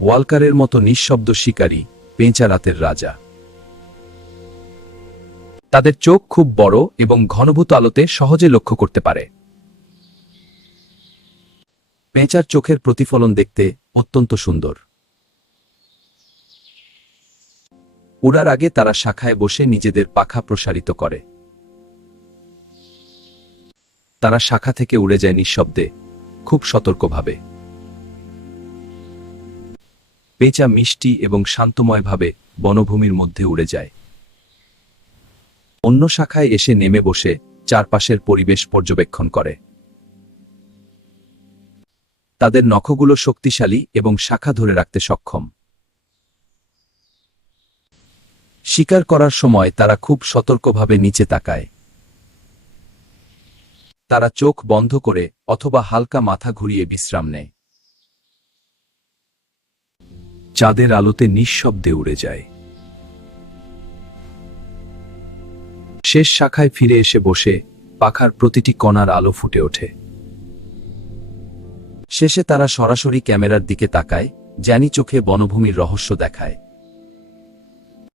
ওয়ালকারের মতো নিঃশব্দ শিকারী, পেঁচা রাতের রাজা। তাদের চোখ খুব বড় এবং ঘনীভূত আলোতে সহজে লক্ষ্য করতে পারে। পেঁচার চোখের প্রতিফলন দেখতে অত্যন্ত সুন্দর। উড়ার আগে তারা শাখায় বসে নিজেদের পাখা প্রসারিত করে। তারা শাখা থেকে উড়ে যায় নিঃশব্দে, খুব সতর্কভাবে। পেঁচা মিষ্টি এবং শান্তময়ভাবে বনভূমির মধ্যে উড়ে যায়। অন্য শাখায় এসে নেমে বসে চারপাশের পরিবেশ পর্যবেক্ষণ করে। তাদের নখগুলো শক্তিশালী এবং শাখা ধরে রাখতে সক্ষম। শিকার করার সময় তারা খুব সতর্কভাবে নিচে তাকায়। তারা চোখ বন্ধ করে অথবা হালকা মাথা ঘুরিয়ে বিশ্রাম নেয়। চাঁদের আলোতে নিঃশব্দে উড়ে যায়। শেষ শাখায় ফিরে এসে বসে পাখার প্রতিটি কণার আলো ফুটে ওঠে। শেষে তারা সরাসরি ক্যামেরার দিকে তাকায়, জ্ঞানী চোখে বনভূমির রহস্য দেখায়।